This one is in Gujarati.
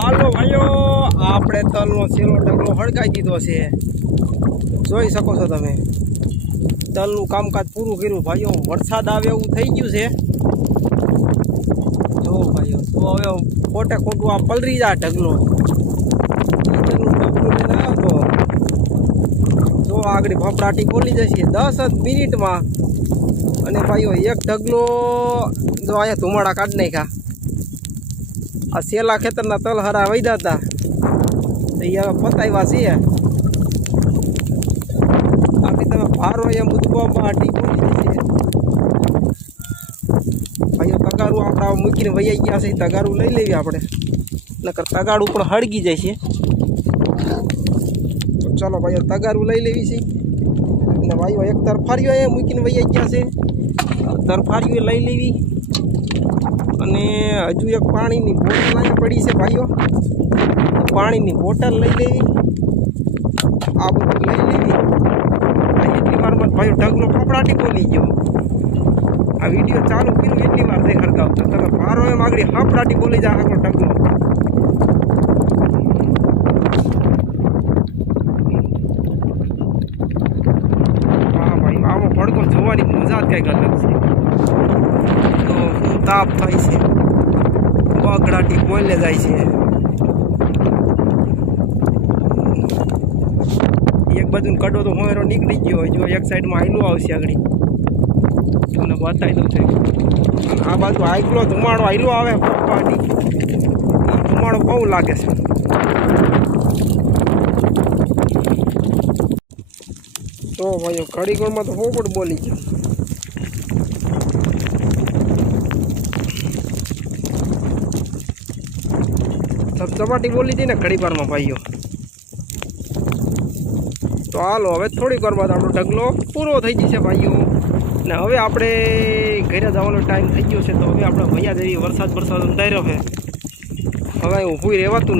હાલો ભાઈઓ, આપણે તલનો છેલ્લો ઢગલો હળગાઈ દીધો છે. જોઈ શકો છો તમે. તલનું કામકાજ પૂરું કર્યું. ભાઈઓ, વરસાદ આવે એવું થઈ ગયું છે. જો ભાઈઓ, તો હવે ખોટે ખોટું આ પલરી જા ઢગલો. જો આગળ ફફડાટી બોલી જશે. દસ જ મિનિટમાં. અને ભાઈઓ, એક ઢગલો જો અહીંયા ધુમાડા કાઢી નાખ્યા. આ સેલા ખેતરના તલ હરા વૈદા હતા. એ હવે પતાવ્યા છીએ આપી તમે ભારો એમ ઉદબામાં ટીપોલી છે. ભાઈઓ, તગારું આપણા મૂકીને વૈયા ગયા છે. તગારું લઈ લેવી આપણે. નકર તગાડું પણ હળગી જાય છે. ચાલો ભાઈઓ, તગારું લઈ લેવી છે. અને ભાઈઓ, એક તરફારીઓ એ મૂકીને વૈયા ગયા છે. તરફારીઓ લઈ લેવી. અને હજુ એક પાણીની બોટલ અહીંયા પડી છે ભાઈઓ. પાણીની બોટલ લઈ લેવી. આ બધું લઈ લેવી. એટલી વારમાં ભાઈઓ ઢગલો ફફડાટી બોલી ગયો. આ વીડિયો ચાલુ કર્યું એટલી વાર થઈ હરગાવતો તમે મારો એમ આગળ ફફડાટી બોલી જાય આગળ ઢગલો. હા ભાઈ આવો ભડકો જોવાની મજા જ કંઈક અલગ છે. તાપ થાય છે. બગડાટી બોલે જાય છે. એક બાજુ કડો તો હોયરો નીકળી ગયો જો એક સાઈડમાં આયલું આવશે આગળ. તમને બતાવી દઉં છે. આ બાજુ આયલો ધુમાડો આયલો આવે પપ્પાની. ધુમાડો બહુ લાગે છે. તો ભાઈઓ ઘડી ગણમાં તો હું પણ બોલી ગયો. ધબધબાટી બોલી હતી ને ઘડી ભાઈઓ. તો હાલો, હવે થોડીક વાર બાદ આપણો ઢગલો પૂરો થઈ જશે ભાઈઓ. ને હવે આપણે ઘરે જવાનો ટાઈમ થઈ ગયો છે, તો હવે આપણે ભૈયા જેવી વરસાદ વરસાદ અંધાર્યો છે. હવે ઊભું રહેવાતું નથી.